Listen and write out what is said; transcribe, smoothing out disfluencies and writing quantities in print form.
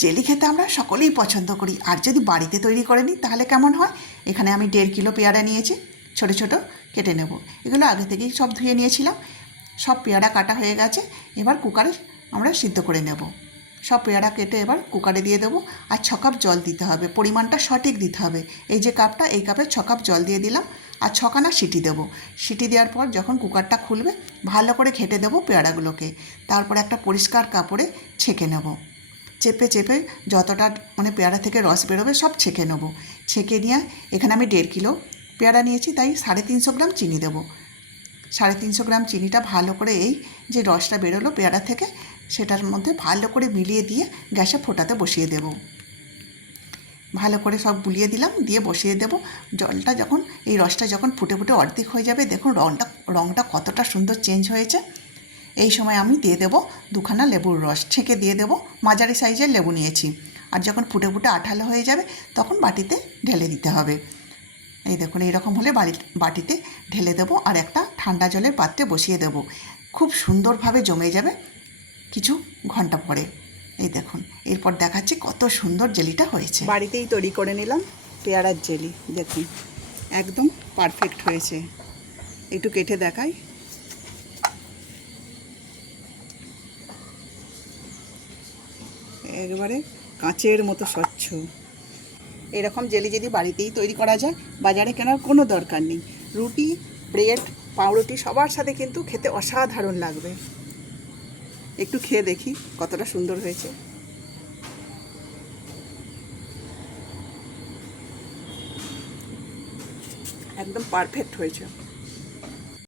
Jelly খেতে আমরা সকলেই পছন্দ করি, আর যদি বাড়িতে তৈরি করে নিই তাহলে কেমন হয়। এখানে আমি 1.5 কিলো পেয়ারা নিয়েছি, ছোট ছোট কেটে নেব। এগুলো আগে থেকেই সব ধুয়ে নিয়েছিলাম। সব পেয়ারা কাটা হয়ে গেছে, এবার কুকারে আমরা সিদ্ধ করে নেব। সব পেয়ারা কেটে এবার কুকারে দিয়ে দেবো। আর 6 কাপ জল দিতে হবে, পরিমাণটা সঠিক দিতে হবে। এই যে কাপটা, এই কাপে 6 কাপ জল দিয়ে দিলাম। আর 6খানা সিটি দেবো। সিটি দেওয়ার পর যখন কুকারটা খুলবে ভালো করে ঘেঁটে দেবো পেয়ারাগুলোকে। তারপরে একটা পরিষ্কার কাপড়ে ছেঁকে নেব। চেপে চেপে যতটা মানে পেয়ারা থেকে রস বেরোবে সব ছেঁকে নেব। ছেঁকে নিয়ে এখানে আমি 1.5 কিলো পেয়ারা নিয়েছি, তাই 350 গ্রাম চিনি দেবো। 350 গ্রাম চিনিটা ভালো করে এই যে রসটা বেরোলো পেয়ারা থেকে সেটার মধ্যে ভালো করে মিলিয়ে দিয়ে গ্যাসে ফোটাতে বসিয়ে দেব। ভালো করে সব গুলিয়ে দিলাম, দিয়ে বসিয়ে দেব। জলটা যখন এই রসটা যখন ফুটে ফুটে অর্ধেক হয়ে যাবে, দেখুন রঙটা কতটা সুন্দর চেঞ্জ হয়েছে। এই সময় আমি দিয়ে দেবো 2খানা লেবুর রস, ছেঁকে দিয়ে দেবো। মাঝারি সাইজের লেবু নিয়েছি। আর যখন ফুটে ফুটে আঠালো হয়ে যাবে তখন বাটিতে ঢেলে দিতে হবে। এই দেখুন এইরকম হলে বাটিতে ঢেলে দেবো আর একটা ঠান্ডা জলের পাত্রে বসিয়ে দেবো। খুব সুন্দরভাবে জমে যাবে কিছু ঘন্টা পরে। এই দেখুন এরপর দেখাচ্ছি কত সুন্দর জেলিটা হয়েছে। বাড়িতেই তৈরি করে নিলাম পেয়ারার জেলি। দেখুন একদম পারফেক্ট হয়েছে। একটু কেটে দেখাই। একেবারে কাঁচের মতো স্বচ্ছ। এরকম জেলি যদি বাড়িতেই তৈরি করা যায়, বাজারে কেনার কোনো দরকার নেই। রুটি, ব্রেড, পাউরুটি সবার সাথে কিন্তু খেতে অসাধারণ লাগবে। একটু খেয়ে দেখি কতটা সুন্দর হয়েছে। একদম পারফেক্ট হয়েছে।